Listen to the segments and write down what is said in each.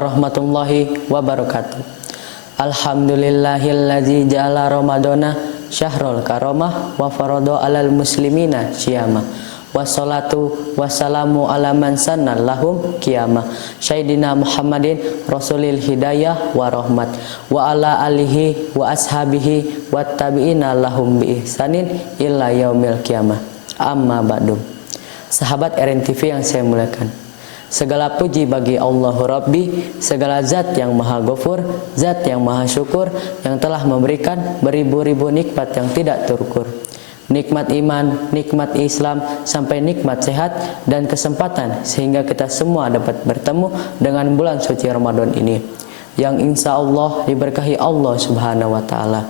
warahmatullahi wabarakatuh. Alhamdulillahilladzi ja'ala Ramadana syahrul karamah wa farada 'alal muslimina syiyama. Wassalatu wassalamu ala man sanna lahum qiyamah. Sayyidina Muhammadin rasulil hidayah wa rahmat wa ala alihi wa ashabihi wat tabi'ina lahum bi ihsanin illa yaumil qiyamah. Amma ba'du. Sahabat RNTV yang saya muliakan, segala puji bagi Allahu Rabbi, segala zat yang maha ghafur, zat yang maha syukur, yang telah memberikan beribu-ribu nikmat yang tidak terukur. Nikmat iman, nikmat Islam, sampai nikmat sehat dan kesempatan sehingga kita semua dapat bertemu dengan bulan suci Ramadan ini, yang insya Allah diberkahi Allah Subhanahu wa Ta'ala.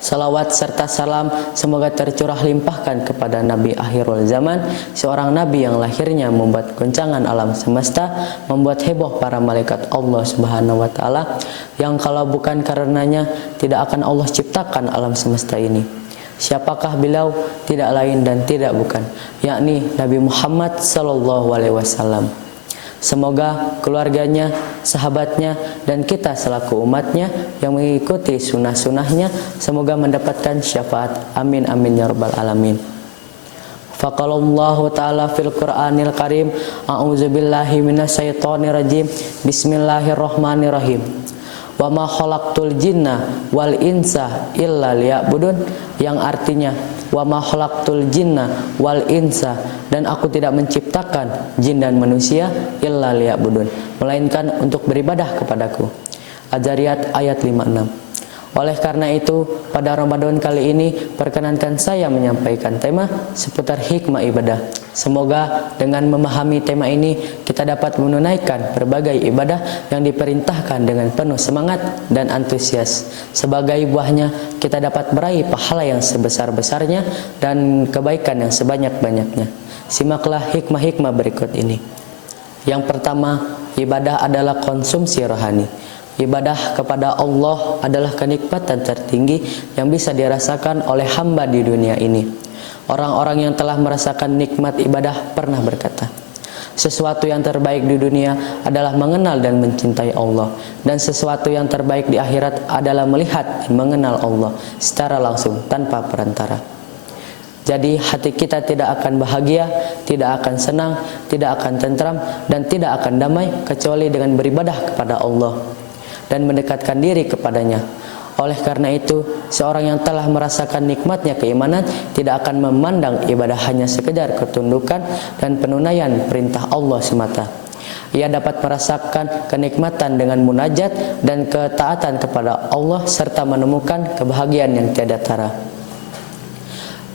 Salawat serta salam semoga tercurah limpahkan kepada Nabi akhirul zaman, seorang Nabi yang lahirnya membuat goncangan alam semesta, membuat heboh para malaikat Allah Subhanahu wa Ta'ala, yang kalau bukan karenanya tidak akan Allah ciptakan alam semesta ini. Siapakah beliau? Tidak lain dan tidak bukan, yakni Nabi Muhammad sallallahu alaihi wasallam. Semoga keluarganya, sahabatnya, dan kita selaku umatnya yang mengikuti sunnah-sunnahnya semoga mendapatkan syafaat. Amin amin ya rabbal alamin. Faqalallahu ta'ala fil Qur'anil Karim, a'udzubillahi minasyaitonir rajim, bismillahirrahmanirrahim. Wa ma khalaqtul jinna wal insa illa liya'budun, yang artinya wa ma khalaqtul jinna wal insa, dan aku tidak menciptakan jin dan manusia illa liya'budun, melainkan untuk beribadah kepadaku. Az-Zariyat ayat 56. Oleh karena itu, pada Ramadan kali ini perkenankan saya menyampaikan tema seputar hikmah ibadah. Semoga dengan memahami tema ini kita dapat menunaikan berbagai ibadah yang diperintahkan dengan penuh semangat dan antusias. Sebagai buahnya kita dapat meraih pahala yang sebesar-besarnya dan kebaikan yang sebanyak-banyaknya. Simaklah hikmah-hikmah berikut ini. Yang pertama, ibadah adalah konsumsi rohani. Ibadah kepada Allah adalah kenikmatan tertinggi yang bisa dirasakan oleh hamba di dunia ini. Orang-orang yang telah merasakan nikmat ibadah pernah berkata, sesuatu yang terbaik di dunia adalah mengenal dan mencintai Allah, dan sesuatu yang terbaik di akhirat adalah melihat dan mengenal Allah secara langsung tanpa perantara. Jadi hati kita tidak akan bahagia, tidak akan senang, tidak akan tentram, dan tidak akan damai kecuali dengan beribadah kepada Allah dan mendekatkan diri kepadanya. Oleh karena itu, seorang yang telah merasakan nikmatnya keimanan tidak akan memandang ibadah hanya sekedar ketundukan dan penunaian perintah Allah semata. Ia dapat merasakan kenikmatan dengan munajat dan ketaatan kepada Allah serta menemukan kebahagiaan yang tiada tara.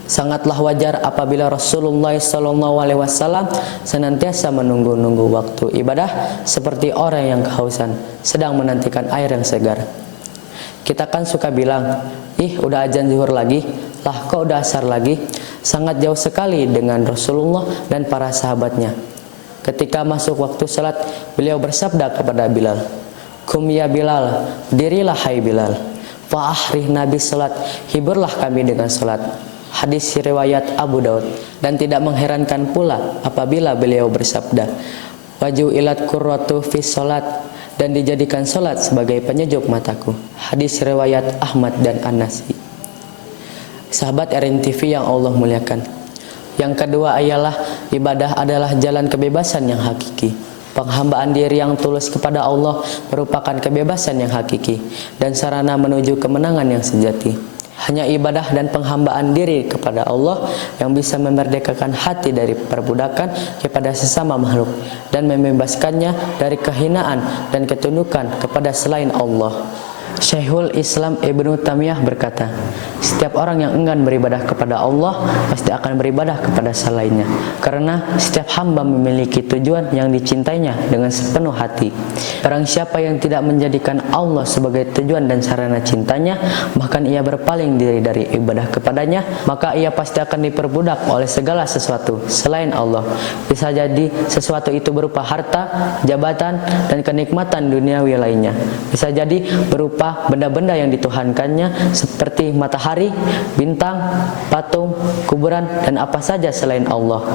Sangatlah wajar apabila Rasulullah SAW senantiasa menunggu-nunggu waktu ibadah seperti orang yang kehausan sedang menantikan air yang segar. Kita kan suka bilang, udah azan zuhur lagi, lah kok udah asar lagi. Sangat jauh sekali dengan Rasulullah dan para sahabatnya. Ketika masuk waktu salat, beliau bersabda kepada Bilal, "Kum ya Bilal, dirilah hai Bilal. Fa ahrih nabi salat, hiburlah kami dengan salat." Hadis riwayat Abu Daud. Dan tidak mengherankan pula apabila beliau bersabda, waju ilat qurratu fi salat, dan dijadikan salat sebagai penyejuk mataku. Hadis riwayat Ahmad dan An-Nasai. Sahabat RNTV yang Allah muliakan, yang kedua ialah ibadah adalah jalan kebebasan yang hakiki. Penghambaan diri yang tulus kepada Allah merupakan kebebasan yang hakiki dan sarana menuju kemenangan yang sejati. Hanya ibadah dan penghambaan diri kepada Allah yang bisa memerdekakan hati dari perbudakan kepada sesama makhluk dan membebaskannya dari kehinaan dan ketundukan kepada selain Allah. Syekhul Islam Ibnu Taimiyah berkata, setiap orang yang enggan beribadah kepada Allah pasti akan beribadah kepada selainnya, karena setiap hamba memiliki tujuan yang dicintainya dengan sepenuh hati. Barang siapa yang tidak menjadikan Allah sebagai tujuan dan sarana cintanya, bahkan ia berpaling diri dari ibadah kepadanya, maka ia pasti akan diperbudak oleh segala sesuatu selain Allah. Bisa jadi sesuatu itu berupa harta, jabatan, dan kenikmatan duniawi lainnya. Bisa jadi berupa benda-benda yang dituhankannya seperti matahari, bintang, patung, kuburan, dan apa saja selain Allah.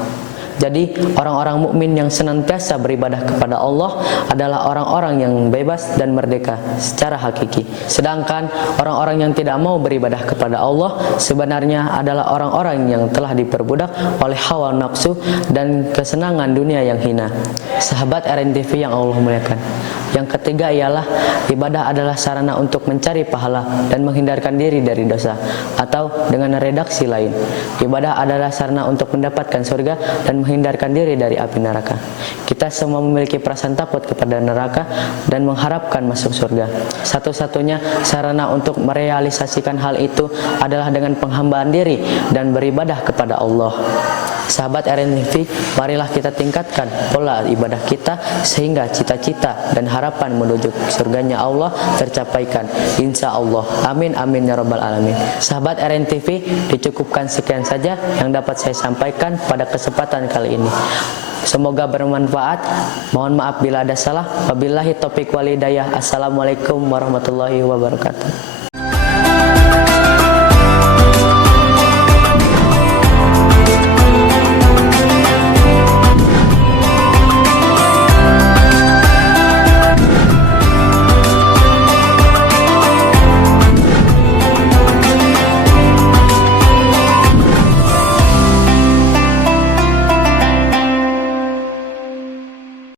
Jadi orang-orang mukmin yang senantiasa beribadah kepada Allah adalah orang-orang yang bebas dan merdeka secara hakiki. Sedangkan orang-orang yang tidak mau beribadah kepada Allah sebenarnya adalah orang-orang yang telah diperbudak oleh hawa nafsu dan kesenangan dunia yang hina. Sahabat RNTV yang Allah muliakan, yang ketiga ialah ibadah adalah sarana untuk mencari pahala dan menghindarkan diri dari dosa. Atau dengan redaksi lain, ibadah adalah sarana untuk mendapatkan surga dan menghindarkan diri dari api neraka. Kita semua memiliki perasaan takut kepada neraka dan mengharapkan masuk surga. Satu-satunya sarana untuk merealisasikan hal itu adalah dengan penghambaan diri dan beribadah kepada Allah. Sahabat RNTV, marilah kita tingkatkan pola ibadah kita sehingga cita-cita dan harapan menuju surganya Allah tercapaikan, insya Allah. Amin amin ya rabbal alamin. Sahabat RNTV, dicukupkan sekian saja yang dapat saya sampaikan pada kesempatan kali ini. Semoga bermanfaat. Mohon maaf bila ada salah. Wabillahi taufiq wal hidayah. Assalamualaikum warahmatullahi wabarakatuh.